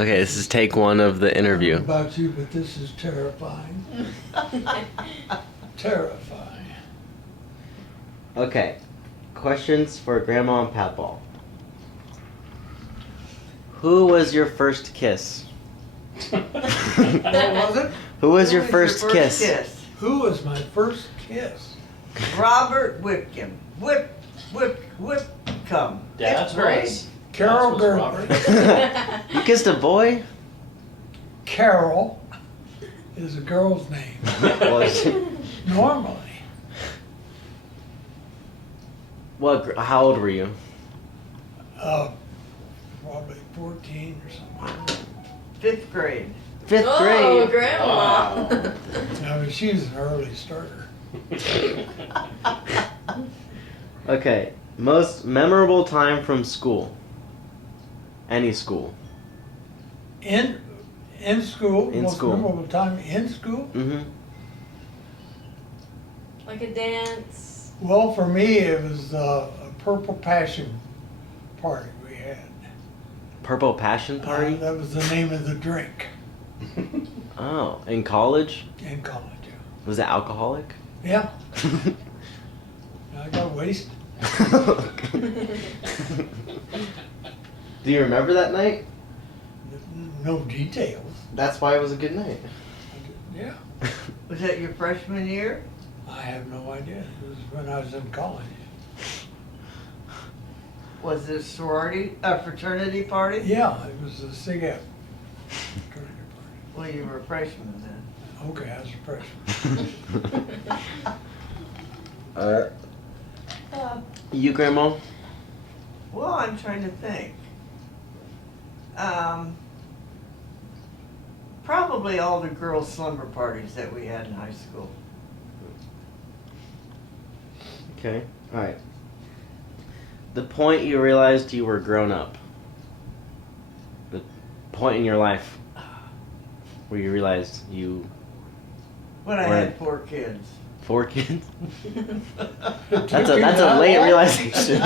Okay, this is take one of the I don't interview. know about you, but this is terrifying. Terrifying. Okay, questions for Grandma and Papaw. Who was your first kiss? What was it? Who was your first kiss? Who was my first kiss? Robert Whitcomb. Whitcomb. That's Fifth Carol was Gerber. Robert. You kissed a boy? Carol is a girl's name. Was Normally. how old were you? Probably 14 or something. Fifth grade. Fifth Oh, grade. Grandma. Wow. I mean, she was an early starter. Okay, most memorable time from school. Any school. In school, In most school. memorable time in school. Mm-hmm. Like a dance. Well, for me, it was a Purple Passion party we had. Purple Passion Party? That was the name of the drink Oh, in college? in college. Was it alcoholic? Yeah, I got wasted. Do you remember that night? No details. That's why it was a good night. Yeah, Was that your freshman year? I have no idea. It was when I was in college. Was it a fraternity party? Yeah, it was a SIGAP fraternity Well, you were a freshman then. party. Okay, I was a freshman. You, Grandma? Well, I'm trying to think. Probably all the girls' slumber parties that we had in high school. Okay, alright. The point you realized you were grown up. The point in your life where you realized you... When I Right. had 4 kids. 4 kids? It That's took you a that late long? realization.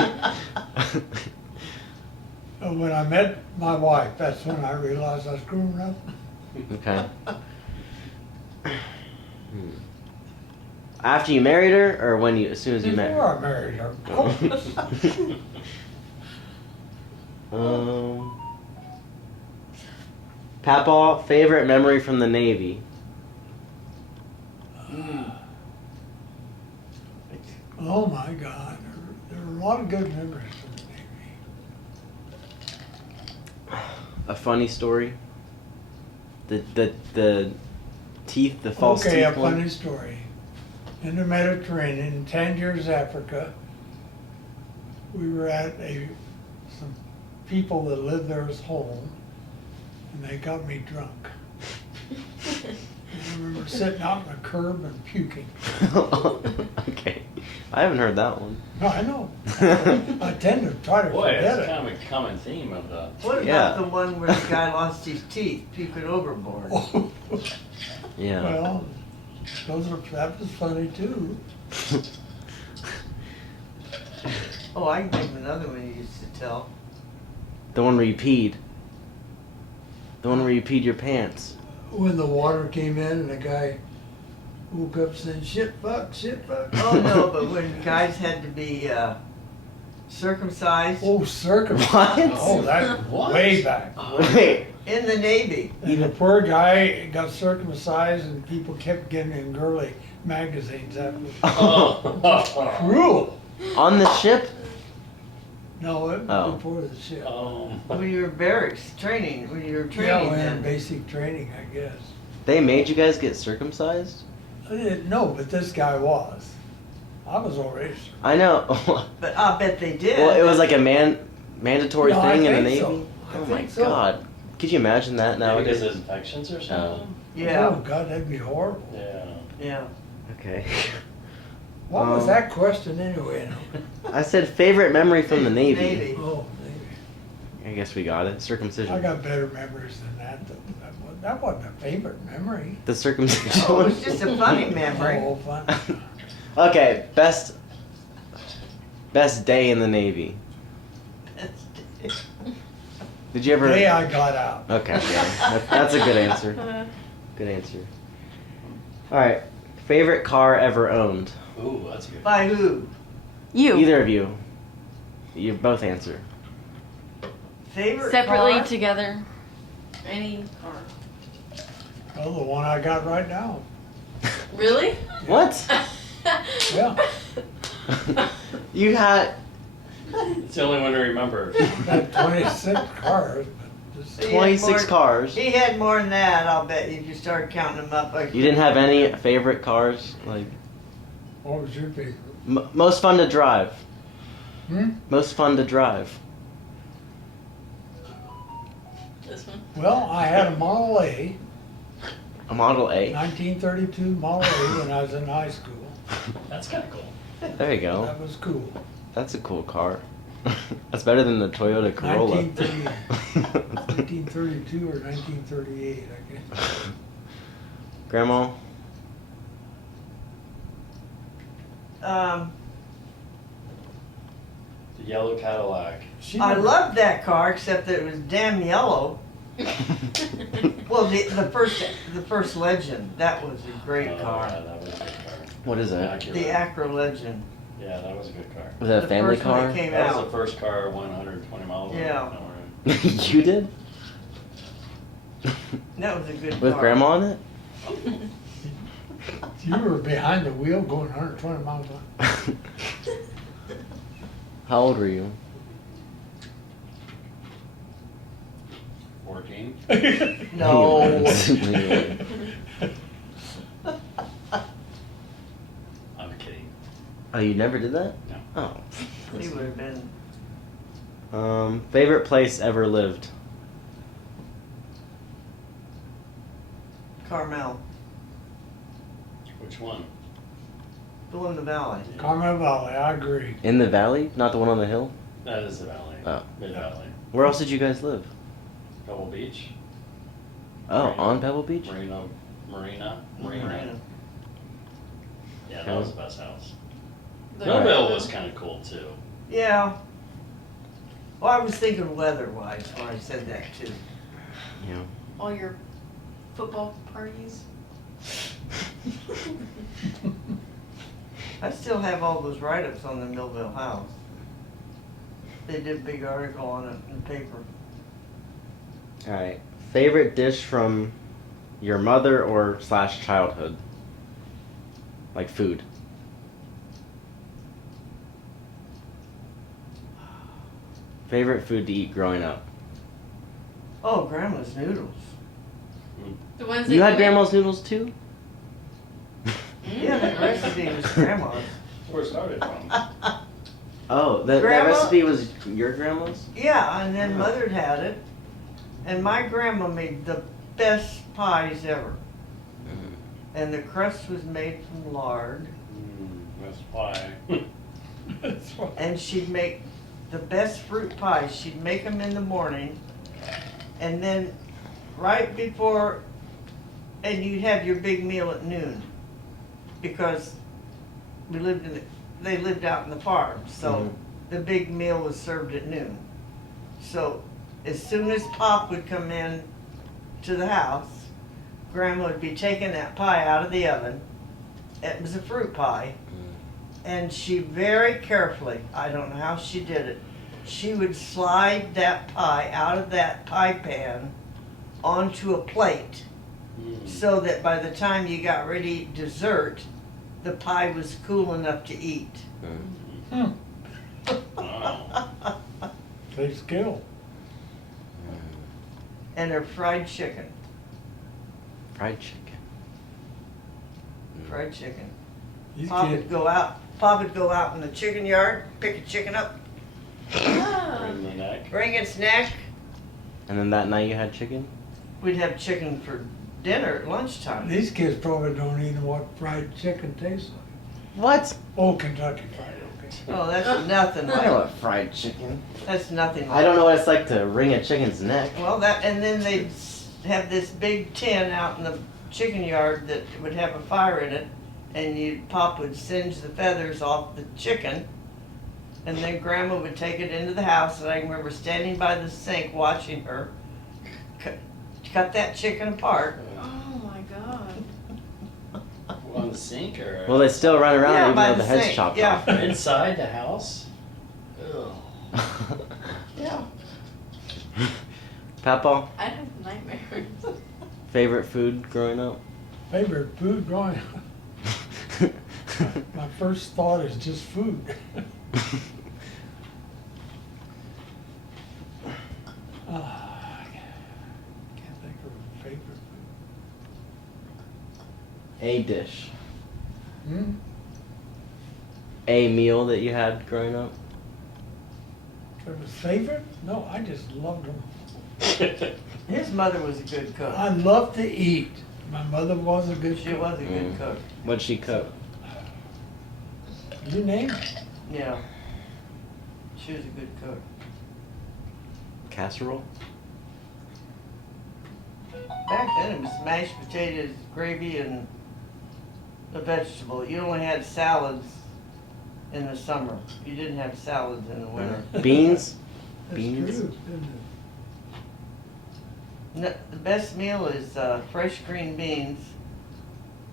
When I met my wife, that's when I realized I was grown up. Okay. After you married her, or as soon as you met her? Before I married her. Papaw, favorite memory from the Navy? Oh my God, there are a lot of good memories from the Navy. A funny story? The teeth, the false Okay, a teeth one? funny story. In the Mediterranean, Tangiers, Africa, we were at some people that lived there's home, and they got me drunk. And I remember sitting out on the curb and puking. Okay. I haven't heard that one. No, I know. I tend to try to Boy, forget it's it. kind of a common theme of the. What about Yeah. the one where the guy lost his teeth puking overboard? Yeah. Well, that was funny too. Oh, I can think of another one you used to tell. The one where you peed. The one where you peed your pants. When the water came in and the guy woke up saying, shit fuck. Oh no, but when guys had to be circumcised Oh, circumcised. What? Oh, that's What? way back. Wait. in the Navy. And the poor guy got circumcised and people kept getting in girly magazines. That was Oh. cruel. On the ship? No, it was Oh. before the ship. When you were barracks training, when you were Yeah, training we had then. basic training, I guess. They made you guys get circumcised? No, but this guy was. I was already circumcised. I know. But I bet they did. Well, it was like a mandatory No, I thing in the think Navy? so. I Oh my think so. God. Could you imagine that Maybe because nowadays? of infections or something? Yeah, Oh, God, that'd be horrible. Yeah. yeah. Okay. What was Um, that question anyway? I said favorite memory from the Navy. Navy. Oh, maybe. I guess we got it. Circumcision. I got better memories than that, though. That wasn't a favorite memory. The circumcision. Oh, it was just a funny memory. Oh, fun. Okay, best day in the Navy. Did you ever? Day I got out. Okay, yeah. That's a good answer. Good answer. All right. Favorite car ever owned? Ooh, that's good. By who? You. Either of you. You both answer. Favorite Separately, car? together. Any car. Well, the one I got right now. Really? What? Yeah. You had It's the only one to remember. I had 26 cars, but just, He had 26 more- cars. He had more than that, I'll bet, if you started counting them up. Like, You didn't have any favorite cars? Like what was your favorite? most fun to drive. Hmm? Most fun to drive. This one. Well, I had a Model A, A Model A. 1932 Model A when I was in high school. That's kind of cool. There you go. That was cool. That's a cool car. That's better than the Toyota Corolla. 1932 or 1938, I guess. Grandma? The yellow Cadillac. She I never- loved that car, except that it was damn yellow. Well, the first Legend, that was a great Oh, car. Yeah, that was a good car. What is that? Acura. The Acura Legend. Yeah, that was a good car. Was that a The family first one car? that came That was out. the first car I went 120 miles an Yeah. hour. You did? That was a good With car. grandma on it? You were behind the wheel going 120 miles an hour. How old were you? 14. No. I'm kidding. Oh, you never did that? No. He would have been. Oh. Favorite place ever lived? Carmel, Which one? the one in the valley. Carmel Valley, I agree. In the valley? Not the one on the hill? That is the valley. Oh. Mid Valley. Where else did you guys live? Pebble Beach. Oh, Marina. on Pebble Beach? Marina. Marina. Yeah, that was the best house. The- Millville was kind of cool too. Yeah. Well, I was thinking weather-wise when I said that too. Yeah. All your football parties. I still have all those write-ups on the Millville house. They did a big article on it in the paper. Alright. Favorite dish from your mother or / childhood? Like food. Favorite food to eat growing up? Oh, grandma's noodles. The ones that You had make- grandma's noodles too? Yeah, that recipe was grandma's. That's where it started from. Oh, that Grandma- recipe was your grandma's? Yeah, and then Oh. mother'd had it. And my grandma made the best pies ever. And the crust was made from lard. That's why. That's why. And she'd make the best fruit pies. She'd make them in the morning. And then right before, and you'd have your big meal at noon. Because we lived in they lived out in the farm. So Mhm. the big meal was served at noon. So as soon as Pop would come in to the house, Grandma would be taking that pie out of the oven. It was a fruit pie. And she very carefully, I don't know how she did it, she would slide that pie out of that pie pan onto a plate so that by the time you got ready dessert, the pie was cool enough to eat. Hmm. Wow. They skill. And her fried chicken. Fried chicken. Fried chicken. These Pop kids, would go out in the chicken yard, pick a chicken up, Ah. Right in the neck. bring its neck. And then that night you had chicken? We'd have chicken for dinner at lunchtime. these kids probably don't even know what fried chicken tastes like. What? Oh, Kentucky Fried, okay. Oh, that's nothing I know like, what fried chicken. that's nothing like. I don't know what it's like to wring a chicken's neck. Well, and then they'd have this big tin out in the chicken yard that would have a fire in it, and Pop would singe the feathers off the chicken, And then Grandma would take it into the house, and I remember standing by the sink watching her cut that chicken apart. Oh my god. On the sink or Well, they still run around Yeah, even by though the the head's sink, chopped yeah. off. inside the house? Ugh. Yeah. Papaw, I have nightmares. favorite food growing up? Favorite food growing up? My first thought is just food. I can't think of a favorite A dish. food. A meal that you had growing up? There was favorite? No, I just loved them. His mother was a good cook. I love to eat. My mother was a good She cook. was a good Mm. cook. What'd she cook? You name it. Yeah. She was a good cook. Casserole? Back then it was mashed potatoes, gravy, and a vegetable. You only had salads in the summer. You didn't have salads in the winter. Beans? That's Beans? true, isn't it? No, the best meal is fresh green beans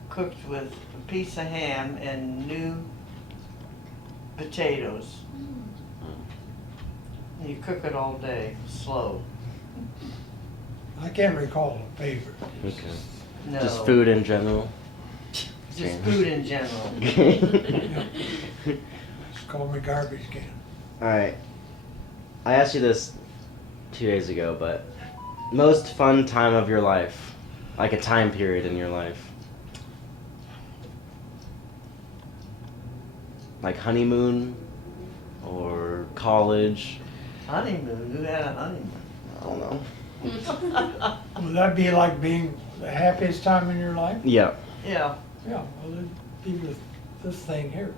cooked with a piece of ham and new potatoes. And you cook it all day, slow. I can't recall a favorite. Okay. No. Just food in general? Just food in general. Just call me garbage can. Alright. I asked you this 2 days ago, but most fun time of your life. Like a time period in your life. Like honeymoon or college. Honeymoon, who had a honeymoon? I don't know. Would that be like being the happiest time in your life? Yeah. Yeah. Yeah, well, it'd be with this thing here.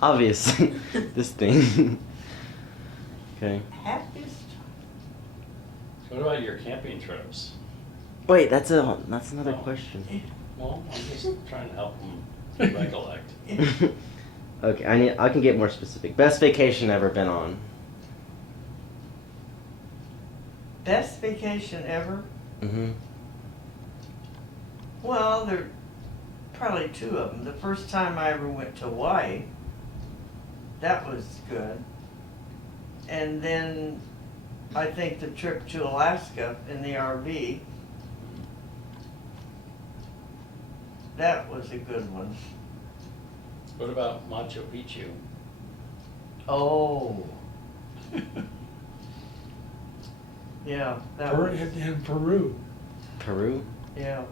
Obviously. This thing. Okay. Happiest. What about your camping trips? Wait, that's another question. Well, I'm just trying to help them recollect. Okay, I can get more specific. Best vacation ever been on? Best vacation ever? Mm-hmm. Well, there are probably two of them. The first time I ever went to Hawaii, that was good. And then I think the trip to Alaska in the RV, that was a good one. What about Machu Picchu? Oh, yeah, that was, In Peru. Peru? yeah,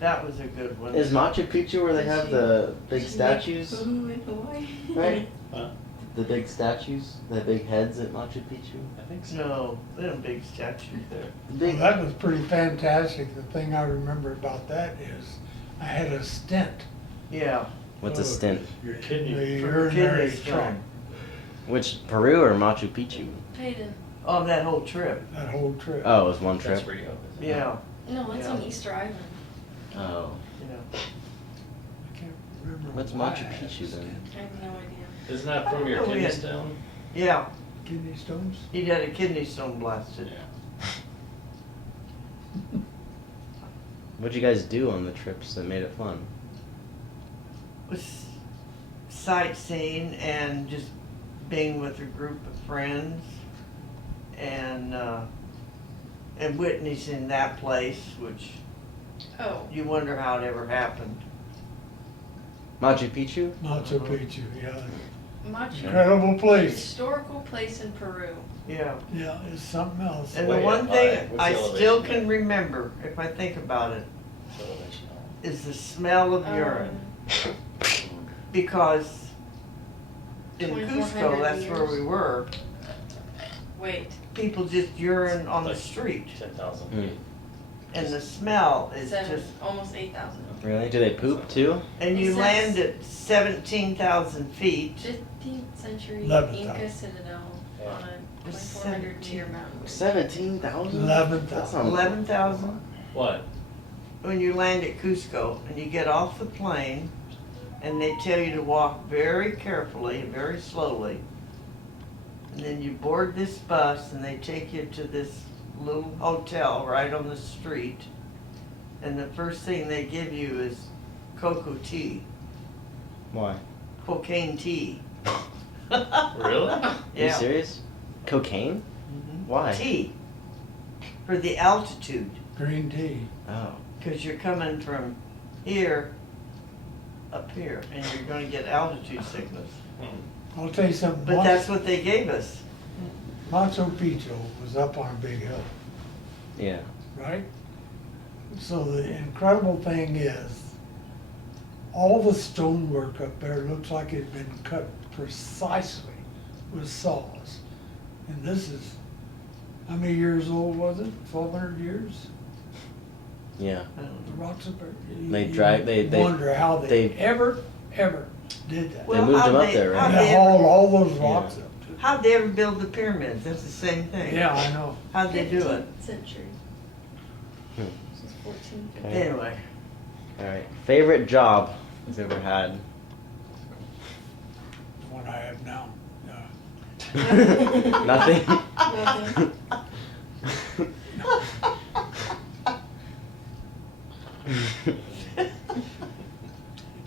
that was a good one. Is Machu Picchu where they have the big statues? Ooh, in Hawaii. Right? Huh? The big statues? The big heads at Machu Picchu? I think so. No, them big statues there. The Well, big. that was pretty fantastic. The thing I remember about that is I had a stent. Yeah, What's a stint? The kidney- urinary kidney tract. stone. Which, Peru or Machu Picchu? Hayden. On that whole trip, That whole trip. Oh, it was one That's trip. Rio. isn't it? yeah, No, it's Yeah. on Easter Island. Oh. yeah. I can't remember. What's why Machu I had a Picchu then? stent. I have no idea. Isn't that from your Oh, kidney yeah. stone? Yeah, Kidney stones? he'd had a kidney stone blasted. Yeah. What'd you guys do on the trips that made it fun? Was sightseeing and just being with a group of friends and witnessing that place, which Oh, you wonder how it ever happened. Machu Picchu? Machu Picchu, yeah. Machu. Incredible place. Historical place in Peru. Yeah. Yeah, it's something else. And Way the one up thing high. What's I the still elevation can there? remember, if I think about it, Elevation. is the smell of urine. Because in 2400 Cusco, that's where years. we were, Wait. people just urine on the Like street. 10,000 Hmm. feet. And the smell is Seven, just, almost 8,000. Really? Do they poop too? and you It says- land at 17,000 feet. 15th century 11,000. Inca citadel on a It's 2,400 meter 17. mountain. 17,000? 11,000. 11,000? What? When you land at Cusco and you get off the plane and they tell you to walk very carefully and very slowly. And then you board this bus and they take you to this little hotel right on the street. And the first thing they give you is cocoa tea, Why? cocaine tea. Really? Are you Yeah. serious? Cocaine? Mhm. Why? Tea. For the altitude. Green tea. Oh. Because you're coming from here up here and you're going to get altitude sickness. I'll tell you something. But that's what they gave us. Machu Picchu was up on a big hill, Yeah. right? So the incredible thing is, all the stonework up there looks like it's been cut precisely with saws. And this is, how many years old was it? 1,200 years? Yeah. I don't The know. rocks up there. They You drag- they- wonder how they they- ever did that. They moved how'd them up there, right? how'd And they they ever- hauled all those rocks up. How'd they ever build the pyramids? That's the same thing. Yeah, I know. How'd they do it? 15th century. Hmm. This is 14. Okay. Anyway, Alright. Favorite job you've ever had? The one I have now. Yeah. Nothing? Nothing.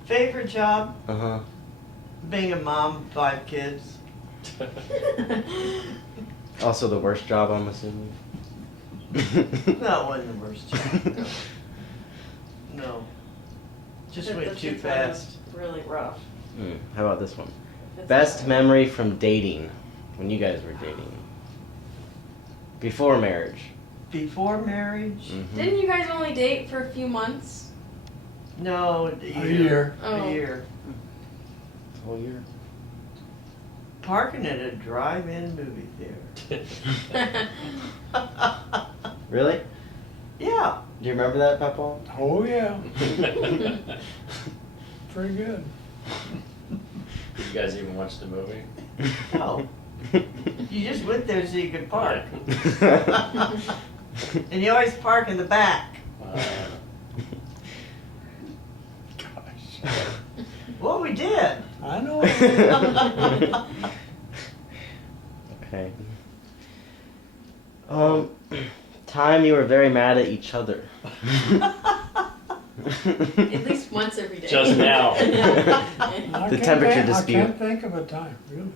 favorite job? Uh-huh. Being a mom of 5 kids. Also the worst job, I'm assuming? No, it wasn't the worst job. No. Just The went too kids are fast. Really rough. How about this one? It's Best rough. memory from dating, when you guys were dating. Before marriage. Before marriage? Mhm. Didn't you guys only date for a few months? No, A year. Oh. A year. Whole year? Parking at a drive-in movie theater. Really? Yeah. Do you remember that, Papaw? Oh, yeah. Pretty good. Did you guys even watch the movie? No. You just went there so you could park. And you always park in the back. Gosh. Well, we did. I know. Okay. Time you were very mad at each other. At least once every day. Just now. I The can't temperature think- dispute. I can't think of a time, really.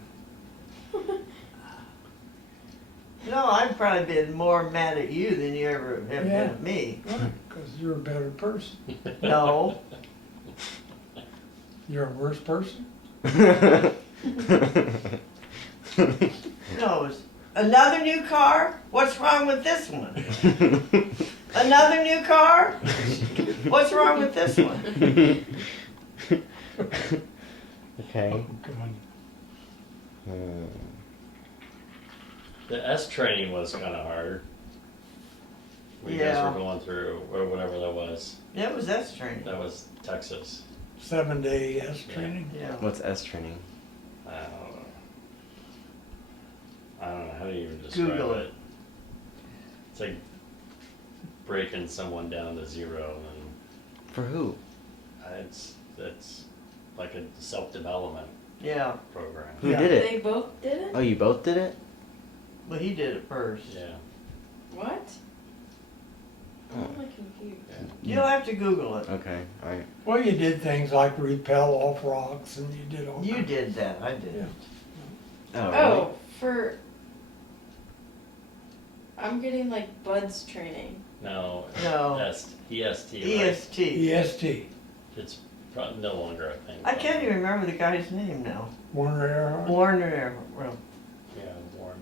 No, I've probably been more mad at you than you ever have been Yeah. at me. Because you're a better person. No. You're a worse person? No, it's another new car? What's wrong with this one? Another new car? What's wrong with this one? Okay. Oh, God. Hmm. The S training was kind of hard. When you Yeah. guys were going through, or whatever that was. Yeah, it was S training. That was Texas. 7-day S training? Yeah. What's S training? I don't know. I don't know how to even describe Google it. It's like breaking someone down to zero, and For who? it's like a self-development Yeah. program. Who Yeah. did it? They both did it? Oh, you both did it? Well, he did it first. Yeah. What? I'm Oh. really confused. You'll have to Google it. Okay, alright. Well, you did things like repel off rocks and you did all You kinds- did that. I did. Oh, really? Oh, for. I'm getting like buds training. No. No. EST. Right? EST. EST. It's probably no longer a thing. I can't even remember the guy's name now. Warner Earhart. Warner. Well, Yeah, Warner.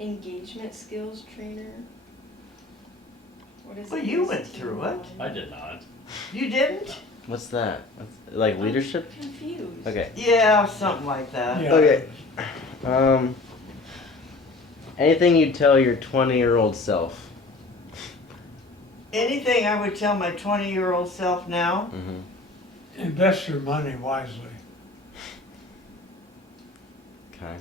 Engagement skills trainer. What is Well, it? you went through it. I did not. You didn't? What's that? Like leadership? I'm confused. Okay. Yeah, something like that. Yeah. Okay. Anything you'd tell your 20-year-old self? Anything I would tell my 20-year-old self now? Mm-hmm. Invest your money wisely. Okay.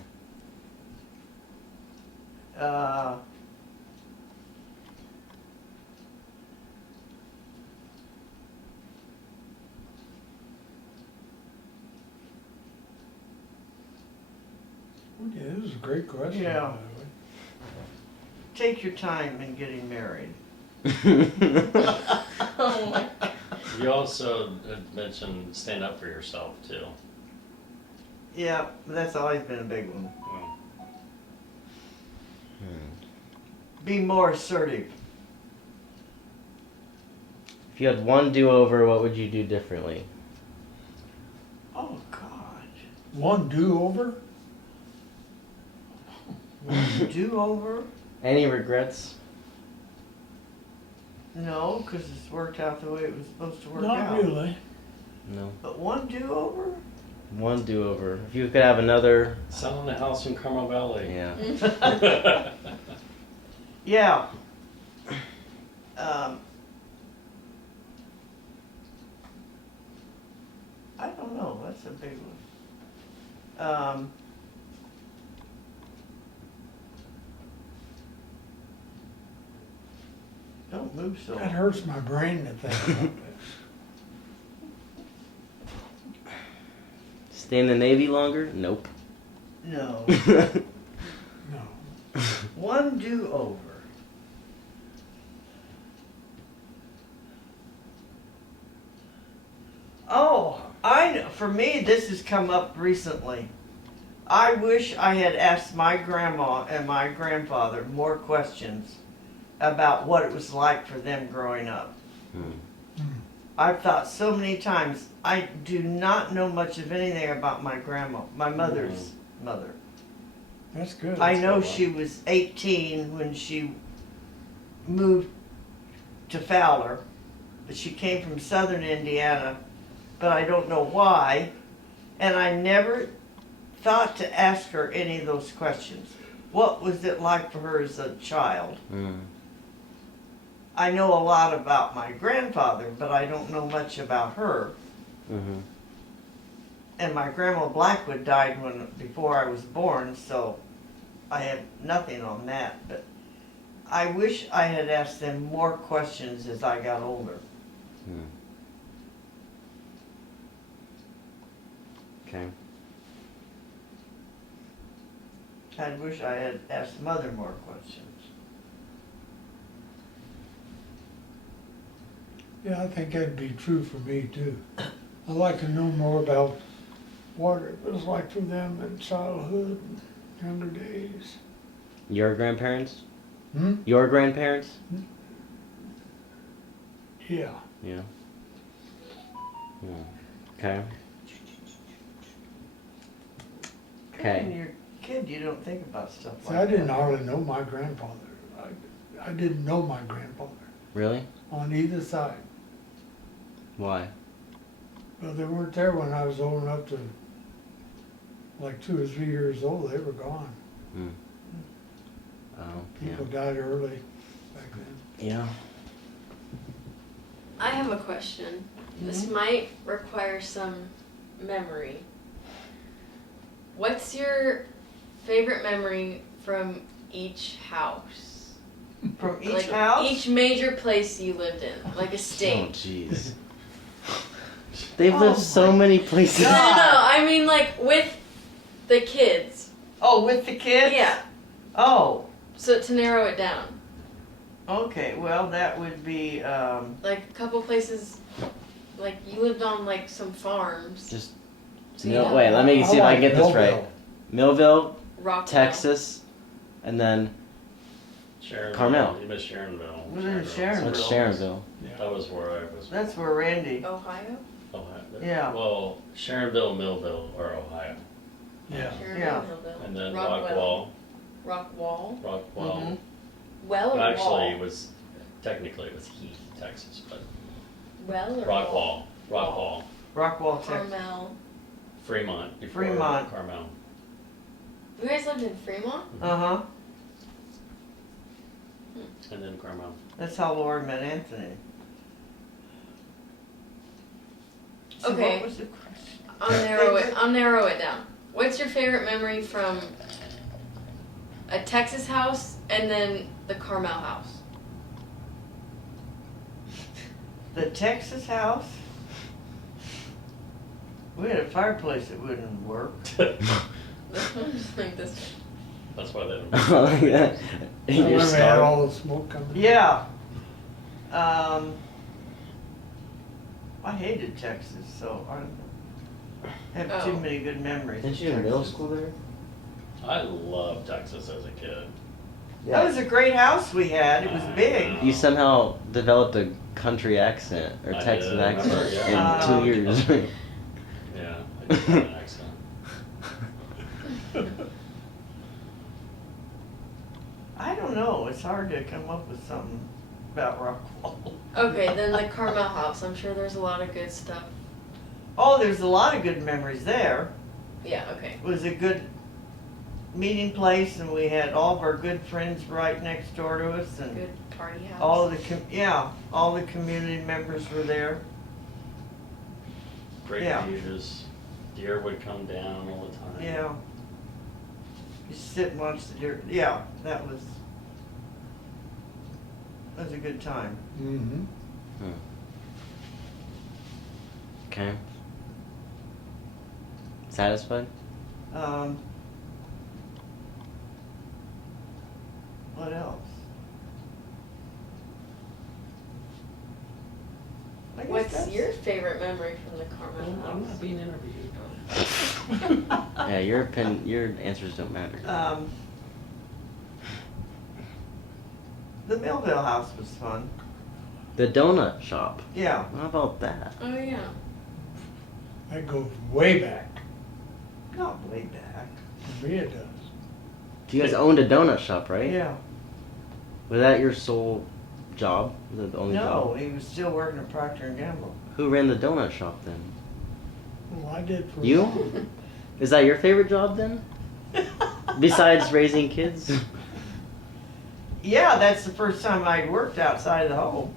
Yeah, this is a great question. Yeah. by the way. Take your time in getting married. Oh my. You also had mentioned stand up for yourself too. Yeah, that's always been a big one. Well, Be more assertive. If you had one do-over, what would you do differently? Oh, God. One do-over? Do-over? Any regrets? No, because it's worked out the way it was supposed to work Not out. really. No. But one do-over? One do-over. If you could have another, selling the house in Carmel Valley. yeah. Yeah. Um, I don't know. That's a big one. Don't move so. That hurts my brain to think about that. Stay in the Navy longer? Nope. No. No. One do-over. Oh, I know. For me, this has come up recently. I wish I had asked my grandma and my grandfather more questions about what it was like for them growing up. I've thought so many times, I do not know much of anything about my grandma, my mother's mother. That's good. I know good one. she was 18 when she moved to Fowler, but she came from southern Indiana, but I don't know why. And I never thought to ask her any of those questions. What was it like for her as a child? I know a lot about my grandfather, but I don't know much about her. Mm-hmm. And my grandma Blackwood died before I was born, so I have nothing on that. But I wish I had asked them more questions as I got older. Okay. I wish I had asked Mother more questions. Yeah, I think that'd be true for me too. I'd like to know more about what it was like for them in childhood and younger days. Your grandparents? Hmm? Your grandparents? Yeah. Yeah. Okay. When Okay. you're a kid, you don't think about stuff See, like I that. didn't hardly know my grandfather. I didn't know my grandfather Really? on either side. Why? Well, they weren't there when I was old enough to, like 2 or 3 years old, they were gone. Oh, People died early back then. yeah. I have a question. This Mhm. might require some memory. What's your favorite memory from each house? From each Like house? each major place you lived in, like a Oh, state. jeez. They've Oh lived so my many places. No, God. I mean like with the kids. Oh, with the kids? Yeah. Oh, So to narrow it down, okay. Well, that would be, like a couple places, like you lived on like some farms. Just So no, yeah. wait. Let me see if I like can get this right. Millville. Millville, Rockwell. Texas, and then Sharonville. Carmel. You missed Sharonville. What is Sharonville. what's Sharonville? Sharonville? That was where I was. that's where Randy. Ohio. Ohio. Yeah. Well, Sharonville, Millville, or Ohio, Yeah. Yeah. Millville. and then Rockwell. Rockwall. Rockwall. Mhm. Well or Actually, Wall? it was technically it was Heath, Texas, but Well or Rockwall, Wall? Rockwall, Rockwall, Texas. Carmel. Fremont, before Fremont. Carmel. You guys lived in Fremont? Uh-huh. And then Carmel. That's how Laura met Anthony. So Okay. what was the question? I'll narrow it down. What's your favorite memory from a Texas house and then the Carmel house? The Texas house? We had a fireplace that wouldn't work. This one's like this That's why they don't. Like that. I You're remember they had scarred. all the smoke coming. Yeah. I hated Texas, so I have too Oh. many good memories. Didn't of you in middle Texas. school there? I loved Texas as a kid. That was a great house we had. It was big. You somehow developed a country accent or I Texas did, accent remember, in 2 years. Yeah, I did have an accent. I don't know. It's hard to come up with something about Rockwall. Okay, then the Carmel house. I'm sure there's a lot of good stuff. Oh, there's a lot of good memories there. Yeah, okay. It was a good meeting place, and we had all of our good friends right next door to us, and Good party house. all of all the community members were there. Great Yeah. views. Deer would come down all the time. Yeah. You sit and watch the deer. Yeah, that was a good time. Mm-hmm. Okay. Satisfied? What else? I guess What's that's- your favorite memory from the Carmel I'm house? not being interviewed. Yeah, your answers don't matter. The Millville house was fun. The donut shop. Yeah. How about that? Oh yeah. That goes way back. Not way back. For me it does. You guys owned a donut shop, right? Yeah. Was that your sole job? Was that the only No, job? he was still working at Procter and Gamble. Who ran the donut shop then? Well, I did for You? Is that your favorite job then? Besides raising kids? Yeah, that's the first time I'd worked outside of the home.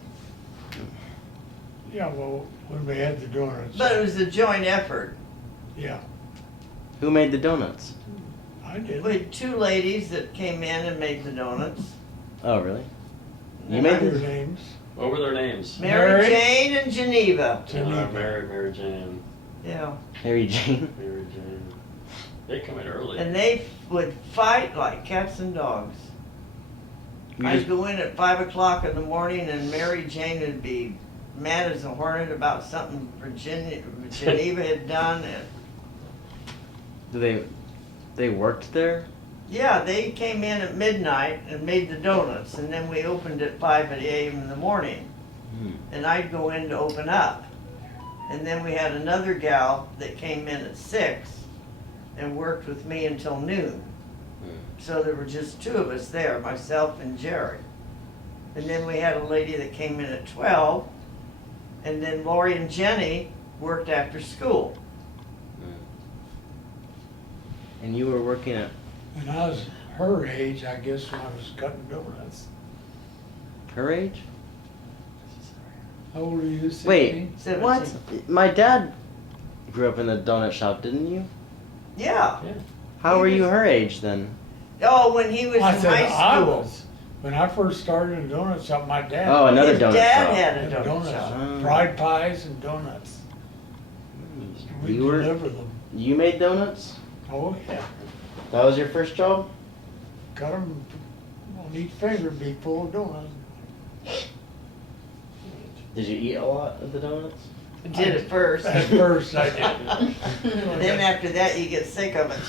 Yeah, well, when we had the donuts. But it was a joint effort. Yeah, Who made the donuts? I did. We had two ladies that came in and made the donuts. Oh, really? You And made I- Their the... names. What were their names? Mary Mary? Jane and Geneva. Geneva. Mary Jane. Yeah. Mary Jane? Mary Jane. They come in early. And they would fight like cats and dogs. You I'd just- go in at 5 o'clock in the morning and Mary Jane would be mad as a hornet about something Geneva had done. And They worked there? yeah, they came in at midnight and made the donuts, and then we opened at 5 a.m. in the morning. Hmm. And I'd go in to open up. And then we had another gal that came in at 6 and worked with me until noon. So there were just two of us there, myself and Jerry. And then we had a lady that came in at 12, and then Lori and Jenny worked after school. And you were working at When I was her age, I guess, when I was cutting donuts. her age? How old are you? 16? Wait, 17. what? My dad grew up in the donut shop, didn't you? Yeah. Yeah. How He were you was- her age then? Oh, when he was I in said high I school. was. When I first started in a donut shop, my dad Oh, another His donut dad shop. had a had donut donuts, shop. Oh. fried pies and donuts. We You were deliver them. you made donuts? Oh, yeah. That was your first job? Cut them on each finger, be full of donuts. Did you eat a lot of the donuts? Did it first. At first, I did. And then after that, you get sick of it.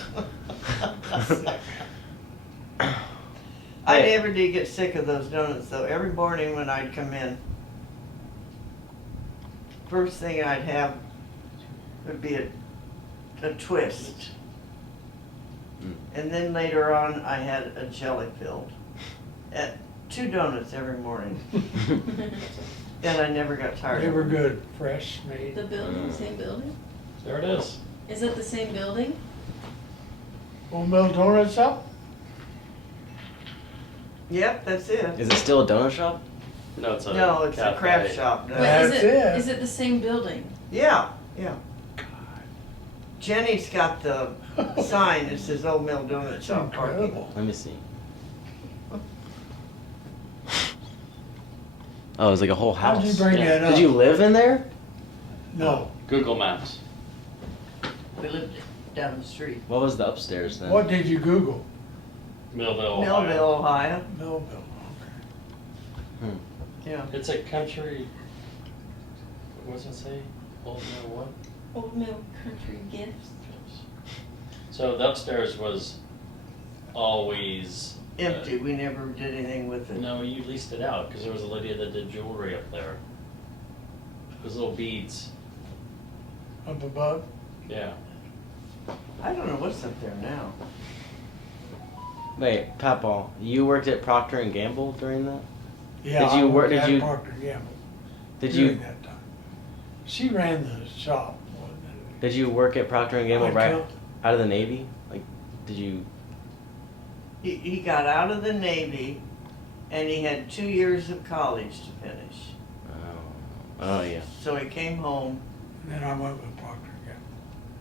I Hey. never did get sick of those donuts though. Every morning when I'd come in, first thing I'd have would be a twist. Mm. And then later on, I had a jelly filled. At 2 donuts every morning. And I never got tired They of were them. good, fresh made. The building, same building? There it is. Is it the same building? Old Mill Donut Shop? Yep, that's it. Is it still a donut shop? No, it's a No, it's a cafe. craft shop now. But That's is it. Is it the same building? Yeah, yeah. Jenny's got the sign that says Old Mill Donut It's Shop parking. incredible. Let me see. Oh, it was like a whole house. How'd you bring Yeah. that up? Did you live in there? No. Google Maps. We lived down the street. What was the upstairs then? What did you Google? Millville, Ohio. Millville, Ohio. Millville, okay. Yeah. It's a country. What does it say? Old Mill what? Old Mill Country Gifts. So the upstairs was always Empty. We never did anything with it. No, you leased it out because there was a lady that did jewelry up there. Those little beads. Up above? Yeah. I don't know what's up there now. Wait, Papaw, you worked at Procter and Gamble during that? Yeah, Did you I work- worked did at you- Procter & Gamble Did during you that time. She ran the shop. did you work at Procter and Gamble I right don't- out of the Navy? Like, did you? He got out of the Navy, and he had 2 years of college to finish. Oh yeah. So he came home, And then I went with Procter & Gamble,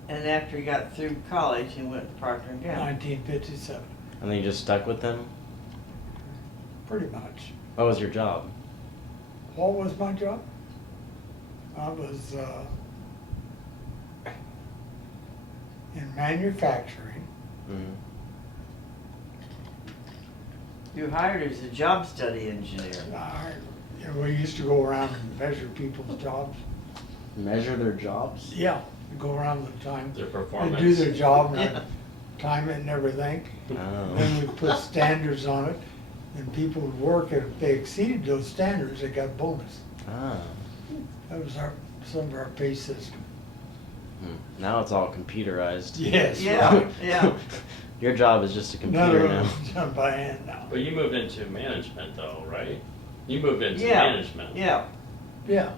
and after he got through college, he went to Procter & Gamble. 1957, And then you just stuck with them? pretty much. What was your job? What was my job? I was in manufacturing. Mm-hmm. You hired as a job study engineer. We used to go around and measure people's jobs. Measure their jobs? Yeah, we go around the time. Their They performance. do their job and Yeah. time it and everything. Oh. Then we put standards on it, and people would work, and if they exceeded those standards, they got a bonus. Ah. That was some of our pay system. Now it's all computerized. Yes, Yeah, right. yeah. Your job is just a None computer of now. it's done by hand now. But you moved into management though, right? You moved into Yeah, management. yeah. Yeah,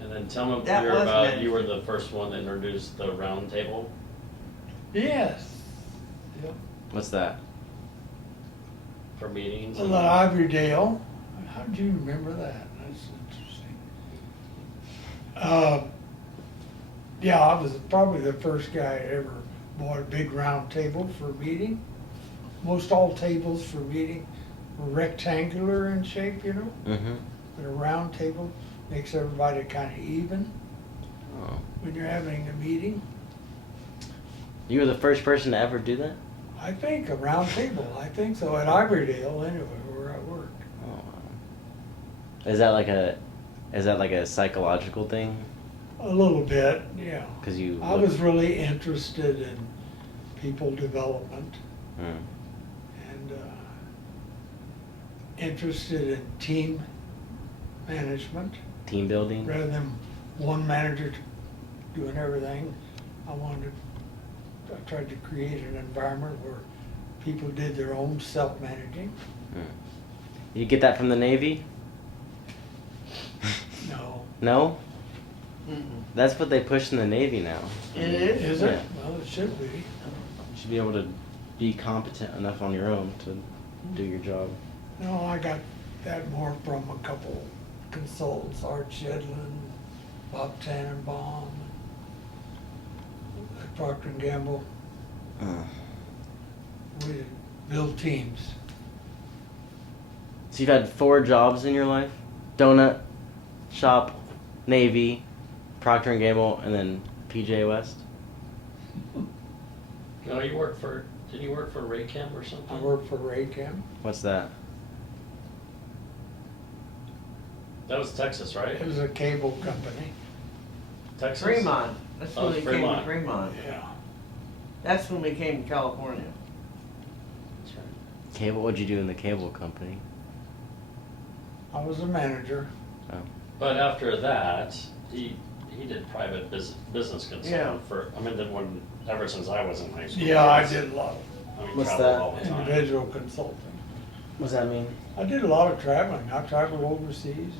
And then tell me That you're was about, you were management. the first one that introduced the round table. yes. Yep. What's that? For meetings. Well, at Ivordale, how did you remember that? That's interesting. Yeah, I was probably the first guy that ever bought a big round table for a meeting. Most all tables for meeting were rectangular in shape, you know? Mm-hmm. But a round table makes everybody kind of even Oh. when you're having a meeting. You were the first person to ever do that? I think a round table, I think so, at Ivordale anyway, where I worked. Oh wow. Is that like a psychological thing? A little bit, yeah. 'Cause you I look- was really interested in people development Mm. and interested in team management. Team building? Rather than one manager doing everything, I tried to create an environment where people did their own self-managing. Mm. You get that from the Navy? No. No? Mm-mm. That's what they push in the Navy now. It is? Is it? Yeah. Well, it should be. You should be able to be competent enough on your own to do your job. No, I got that more from a couple consultants, Art Shedlin, Bob Tannenbaum, at Procter & Gamble. We build teams. So you've had 4 jobs in your life? Donut, shop, Navy, Procter & Gamble, and then PJ West? No, you worked for, did you work for Raychem or something? I worked for Raychem. What's that? That was Texas, right? It was a cable company. Texas? Fremont. That's Oh, when we came Fremont. to Fremont. Yeah. That's when we came to California. That's right. Cable, what'd you do in the cable company? I was a manager. Oh. But after that, he did private business consulting Yeah. for, I mean, ever since I was in high school. Yeah, I did a lot of I mean, What's traveled that? all the time. individual consulting. What's that mean? I did a lot of traveling. I traveled overseas.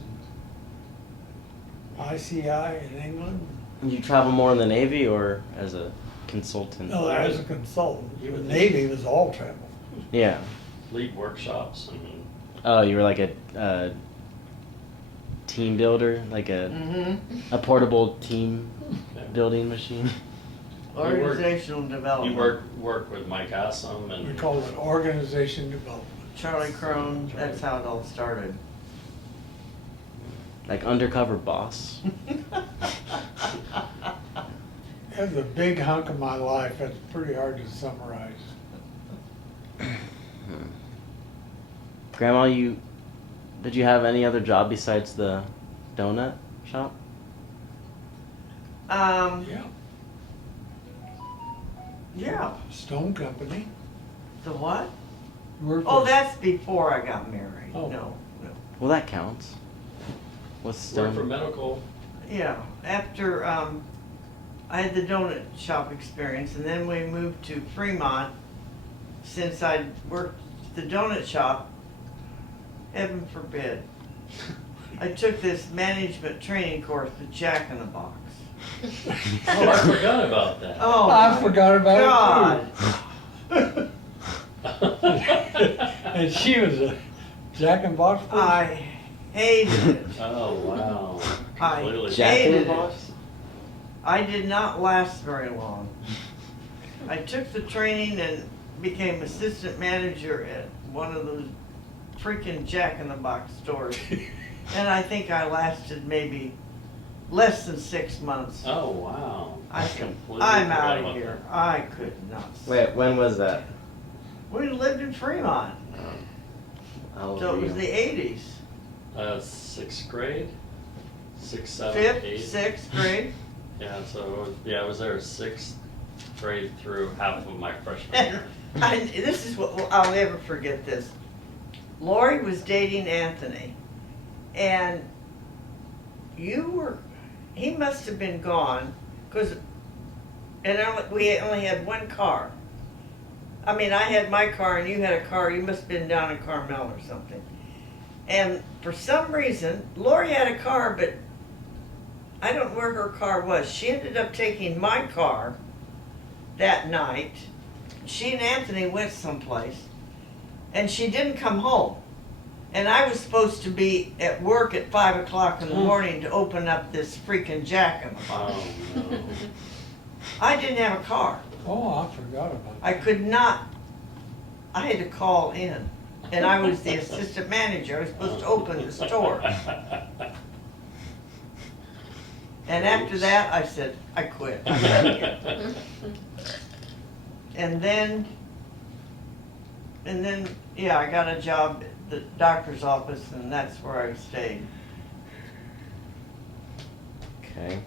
ICI in England. You travel more in the Navy or as a consultant? No, as a consultant. The Navy was all travel. Yeah. Lead workshops and Oh, you were like a team builder, like Mm-hmm. a portable team yeah. building machine. Organizational development. You work with Mike Assam and We call it organization development. Charlie Crone, that's how it all started. Like undercover boss. That's a big hunk of my life. That's pretty hard to summarize. Grandma, did you have any other job besides the donut shop? Yeah, Yeah. Stone Company. The what? You worked Oh, for- that's before I got married. Oh. No. Well, that counts. What's Work for Stone? medical. Yeah, after I had the donut shop experience, and then we moved to Fremont. Since I'd worked the donut shop, heaven forbid, I took this management training course with Jack in the Box. Oh, I forgot about that. Oh, I my forgot about God. it too. And she was a Jack and Box person. I hated it. Oh, wow. I Completely. Jack in the hated it. Box? I did not last very long. I took the training and became assistant manager at one of those freaking Jack in the Box stores. And I think I lasted maybe less than 6 months. Oh, wow. I completely I'm forgot out of about here. I could not. Wait, when was that? We lived in Fremont, How old so it were was you? the 80s. that. 6th grade? 6th, 7th, Fifth, 8th. sixth grade. Yeah, so, yeah, I was there 6th grade through half of my freshman year. This is what I'll never forget this. Lori was dating Anthony, and he must have been gone, we only had one car. I mean, I had my car and you had a car, you must have been down in Carmel or something. And for some reason, Lori had a car, but I don't know where her car was. She ended up taking my car that night. She and Anthony went someplace, and she didn't come home. And I was supposed to be at work at 5 o'clock in the morning to open up this freaking Jack in the Box. Oh, no. I didn't have a car. Oh, I forgot about that. I could not, I had to call in. And I was the assistant manager. I was supposed to open the store. And after that, I said, I quit. I'm out of here. And then, yeah, I got a job at the doctor's office, and that's where I stayed. Okay.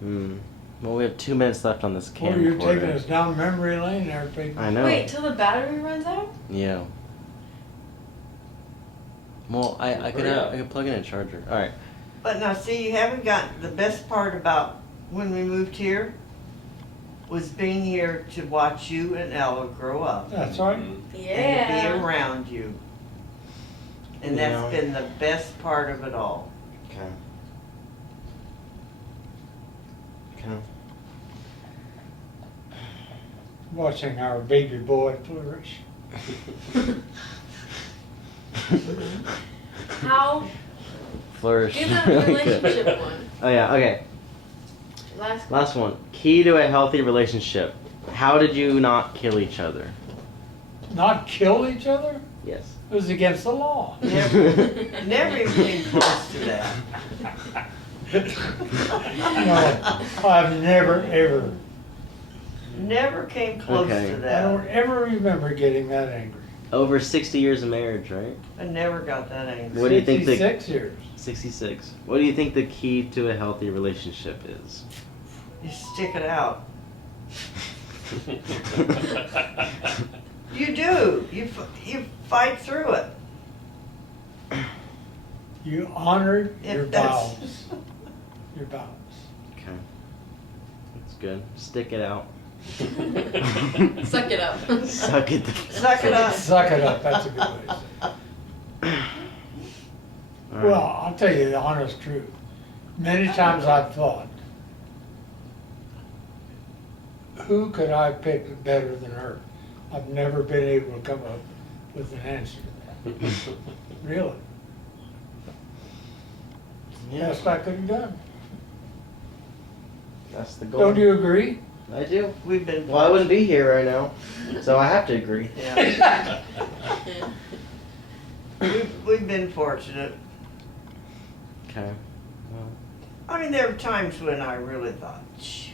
Well, we have 2 minutes left on this Oh, camcorder. you're taking us down memory lane there, Pete. I know. Wait till the battery runs out? Yeah. Well, I could Hurry up. plug in a charger. All right. But now, see, you haven't gotten, the best part about when we moved here was being here to watch you and Ella grow up. That's right. And to be Yeah. around you. And that's Yeah. been the best part of it all. Okay. Okay. Watching our baby boy flourish. How? Flourish. Do the relationship one. Oh yeah. Okay. Last one. Key to a healthy relationship. How did you not kill each other? Not kill each other? Yes. It was against the law. Never even came close to that. No, I've never, ever. Never came close Okay. to I that. don't ever remember getting that angry. Over 60 years of marriage, right? I never got that angry. What do you think the- 66 years. 66. What do you think the key to a healthy relationship is? You stick it out. You do. You fight through it. You honored If your that's- vows. Your vows. Okay. That's good. Stick it out. Suck it up. Suck it. Suck it up. Suck it up, that's a good way to say it. All right. Well, I'll tell you the honest truth. Many times I've thought, who could I pick better than her? I've never been able to come up with an answer to that. Really. Yeah, Best I could have done. that's the goal. Don't you agree? I do. We've been. Well, I wouldn't be here right now, so I have to agree. Yeah. We've been fortunate. Okay. Well, I mean, there were times when I really thought, "Shoot,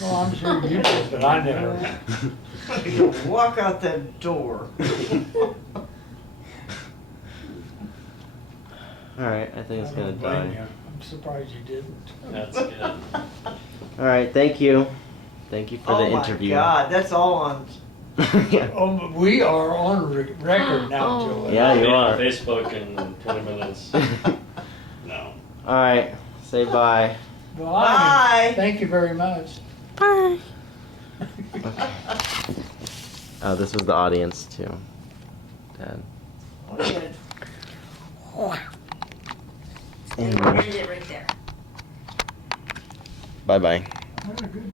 Well, I'm sure you did, but I never. You walk out that door. Alright, I think it's I gonna don't blame die. you. I'm surprised you didn't. That's good. Alright, thank you. Thank you for Oh the my interview. God, that's all on. Yeah. Oh, but we are on record now, Oh. Joey. Yeah, I'll you be on are. Facebook in 20 minutes. No. Alright, say bye. Bye. Bye. Thank you very much. Bye. Oh, this was the audience too. Dad. Oh, good. And we'll end it right there. Bye bye. Very good.